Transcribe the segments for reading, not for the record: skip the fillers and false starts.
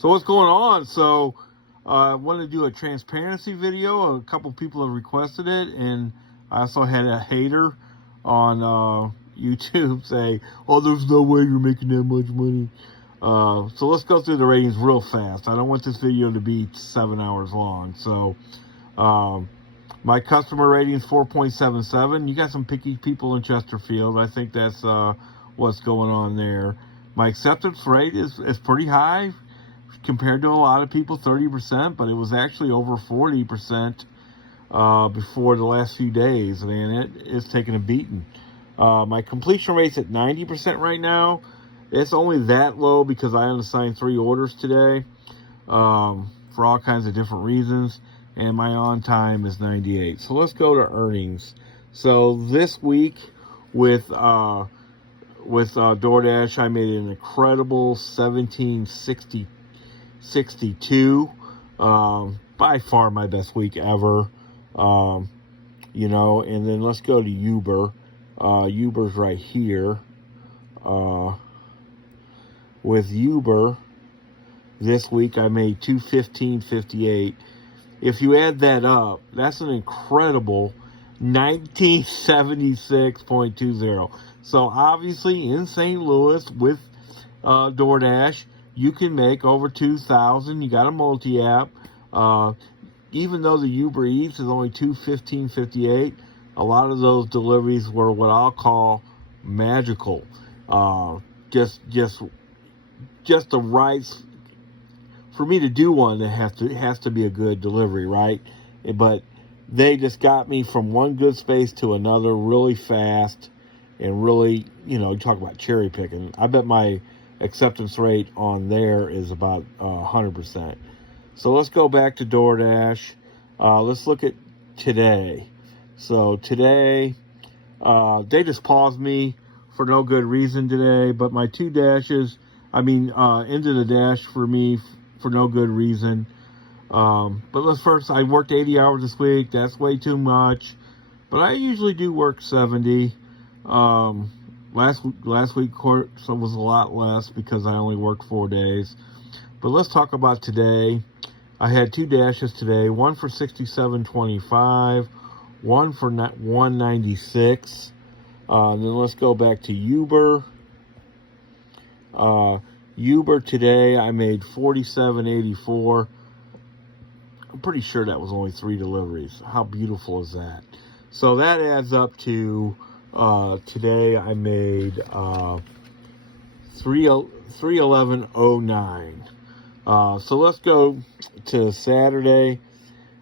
So what's going on? So I wanted to do a transparency video. A couple people have requested it, and I also had a hater on YouTube say, "Oh, there's no way you're making that much money." So let's go through the ratings real fast. I don't want this video to be 7 hours long. So my customer rating is 4.77. You got some picky people in Chesterfield. I think that's what's going on there. My acceptance rate is pretty high compared to a lot of people, 30%, but it was actually over 40% before the last few days. Man, it is taking a beating. My completion rate's at 90% right now. It's only that low because I unassigned 3 orders today for all kinds of different reasons, and my on time is 98. So let's go to earnings. So this week with DoorDash, I made an incredible $17.62. By far my best week ever. And then let's go to Uber. Uber's right here. With Uber, this week I made $215.58. If you add that up, that's an incredible 1976.20. So obviously in St. Louis with DoorDash, you can make over 2,000. You got a multi-app. Even though the Uber Eats is only $215.58, a lot of those deliveries were what I'll call magical. Just the right, for me to do one, it has to be a good delivery, right? But they just got me from one good space to another really fast, and really, you talk about cherry picking. I bet my acceptance rate on there is about 100%. So let's go back to DoorDash. Let's look at today. So today, they just paused me for no good reason today, but my 2 dashes, into the dash for me for no good reason. But I worked 80 hours this week. That's way too much, but I usually do work 70. Last week so was a lot less because I only worked 4 days. But let's talk about today. I had 2 dashes today, one for $67.25, one for $196. And then let's go back to Uber. Uber today, I made $47.84. I'm pretty sure that was only 3 deliveries. How beautiful is that? So that adds up to today I made $311.09. So let's go to Saturday.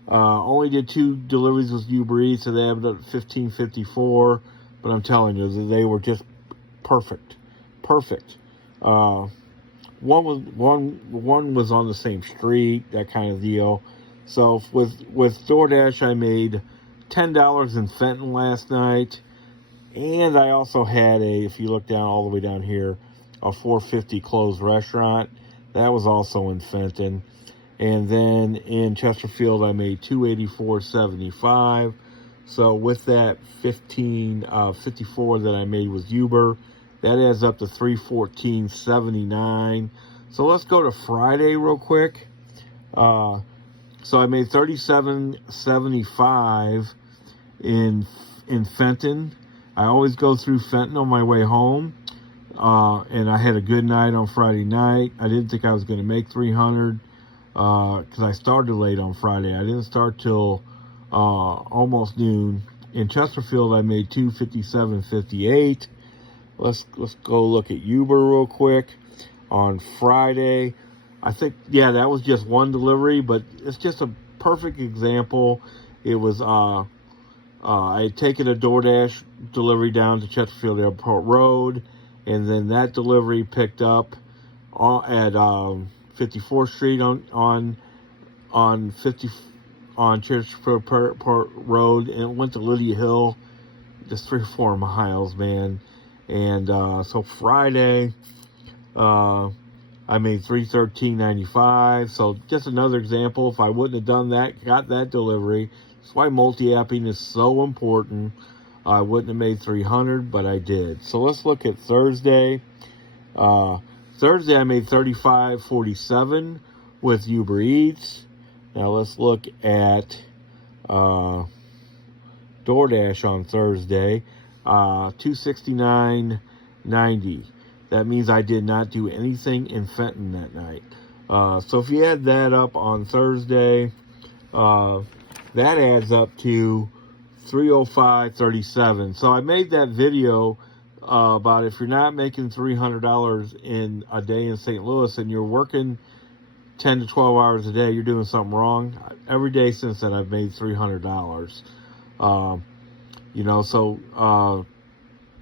Only did 2 deliveries with Uber Eats, so they added up to $15.54. But I'm telling you, they were just perfect. One was on the same street, that kind of deal. So with DoorDash, I made $10 in Fenton last night, and I also had if you look down all the way down here, a $4.50 closed restaurant that was also in Fenton, and then in Chesterfield I made $284.75. So with that $15.54 that I made with Uber, that adds up to $314.79. So let's go to Friday real quick. So I made $37.75 in Fenton. I always go through Fenton on my way home. And I had a good night on Friday night. I didn't think I was going to make 300 because I started late on Friday. I didn't start till almost noon. In Chesterfield, I made $257.58. Let's go look at Uber real quick. On Friday, I think, that was just 1 delivery, but it's just a perfect example. It was I had taken a DoorDash delivery down to Chesterfield Airport Road, and then that delivery picked up at 54th Street on Chesterfield Airport Road, and it went to Lydia Hill, just 3 or 4 miles, man. And so Friday, I made $313.95. So just another example. If I wouldn't have done that, got that delivery, that's why multi-apping is so important. I wouldn't have made 300, but I did. So let's look at Thursday. Thursday, I made $35.47 with Uber Eats. Now let's look at DoorDash on Thursday. $269.90. That means I did not do anything in Fenton that night. So if you add that up on Thursday, that adds up to $305.37. So I made that video about if you're not making $300 in a day in St. Louis and you're working 10 to 12 hours a day, you're doing something wrong. Every day since then, I've made $300. So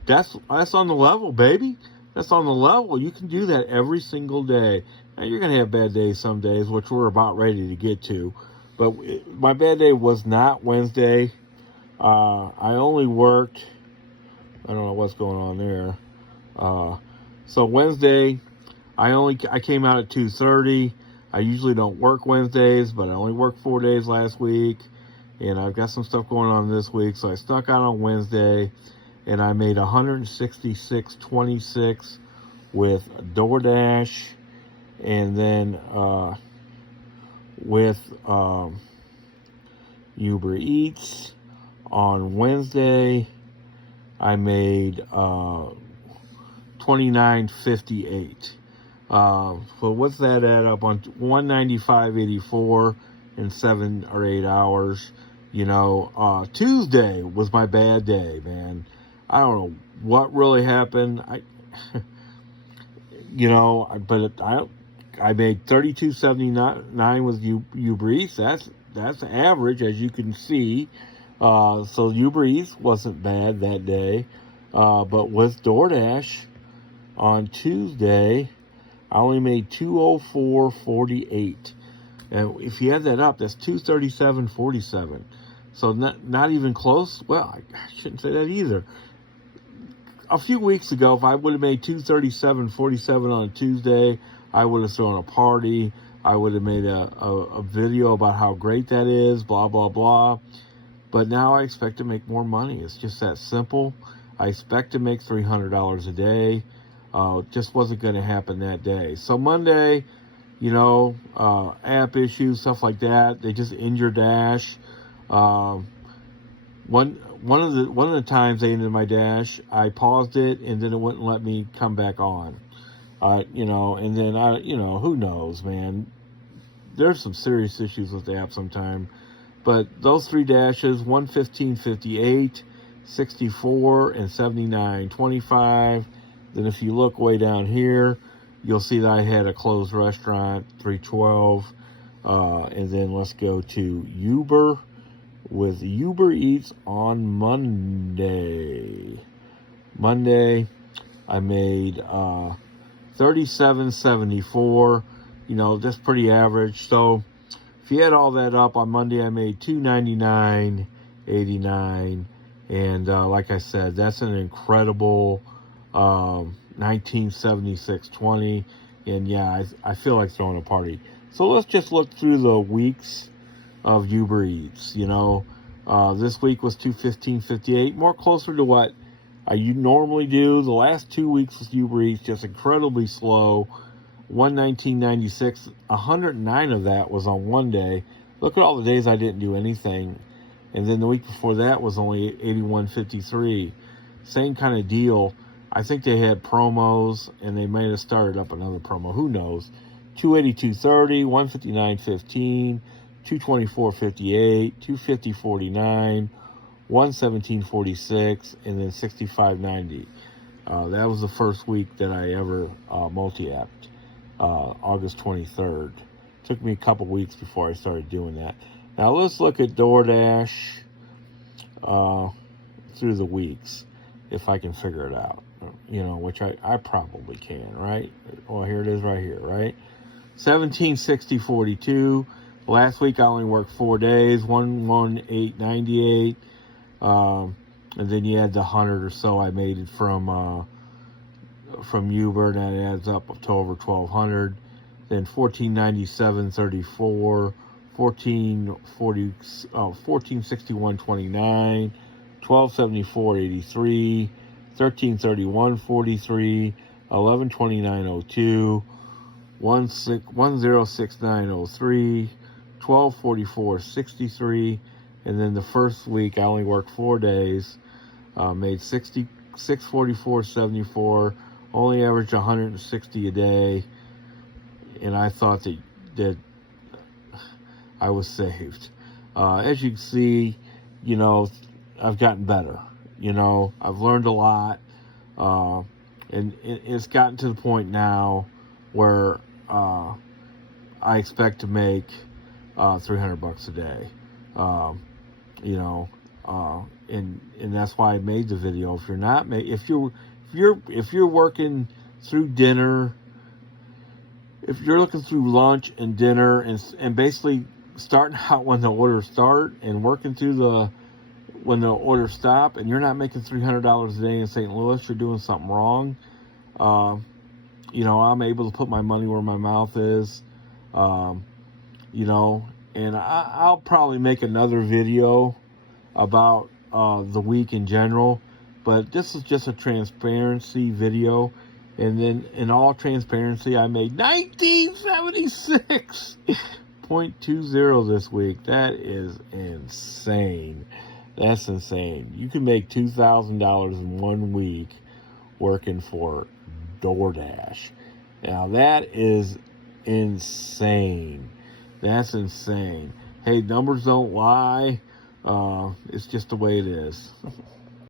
that's on the level, baby. That's on the level. You can do that every single day. Now, you're going to have bad days some days, which we're about ready to get to. But my bad day was not Wednesday. I only worked, I don't know what's going on there. So Wednesday, I came out at 2:30. I usually don't work Wednesdays, but I only worked 4 days last week. And I've got some stuff going on this week. So I stuck out on Wednesday. And I made $166.26 with DoorDash, and then with Uber Eats. On Wednesday, I made $29.58. So what's that add up on? $195.84 in 7 or 8 hours. Tuesday was my bad day, man. I don't know what really happened. I made $32.79 with Uber Eats. That's average, as you can see. So Uber Eats wasn't bad that day. But with DoorDash on Tuesday, I only made $204.48. And if you add that up, that's $237.47. So not even close. Well, I shouldn't say that either. A few weeks ago, if I would have made $237.47 on Tuesday, I would have thrown a party. I would have made a video about how great that is, blah, blah, blah. But now I expect to make more money. It's just that simple. I expect to make $300 a day. Just wasn't going to happen that day. So Monday, app issues, stuff like that. They just end your Dash. One of the times they ended my Dash, I paused it and then it wouldn't let me come back on. And then who knows, man. There's some serious issues with the app sometime. But those 3 dashes, 115.58, 64, and 79.25. Then if you look way down here, you'll see that I had a closed restaurant, 312. And then let's go to Uber with Uber Eats on Monday. I made $37.74. That's pretty average. So if you add all that up, on Monday I made $299.89. And like I said, that's an incredible $1976.20. And yeah, I feel like throwing a party. So let's just look through the weeks of Uber Eats. This week was $215.58, more closer to what you normally do. The last 2 weeks with Uber Eats, just incredibly slow. $119.96, 109 of that was on one day. Look at all the days I didn't do anything. And then the week before that was only $81.53. Same kind of deal. I think they had promos, and they may have started up another promo. Who knows? $282.30, $159.15, $224.58, $250.49, $117.46, and then $65.90. That was the first week that I ever multi-apped. August 23rd. Took me a couple weeks before I started doing that. Now let's look at DoorDash through the weeks, if I can figure it out. Which I probably can, right? Well, here it is right here, right? $17.60.42. Last week I only worked 4 days, $118.98. And then you add the 100 or so I made it from Uber, and that adds up to over $1,200. Then $14.97.34, $14.61.29, $12.74.83, $13.31.43, 1129.02, 1069.03, 1244.63, and then the first week I only worked 4 days, made 644.74, only averaged 160 a day, and I thought that I was saved. As you can see, you know, I've gotten better. You know, I've learned a lot, and it's gotten to the point now where I expect to make $300 a day. You know, and that's why I made the video. If you're not if you're working through dinner, if you're looking through lunch and dinner, and basically starting out when the orders start and working through when the orders stop, and you're not making $300 a day in St. Louis, you're doing something wrong. You know, I'm able to put my money where my mouth is. You know, and I'll probably make another video about the week in general, but this is just a transparency video. And then in all transparency, I made 1976.20 this week. That is insane. That's insane. You can make $2,000 in 1 week working for DoorDash. Now that is insane. That's insane. Hey, numbers don't lie. It's just the way it is.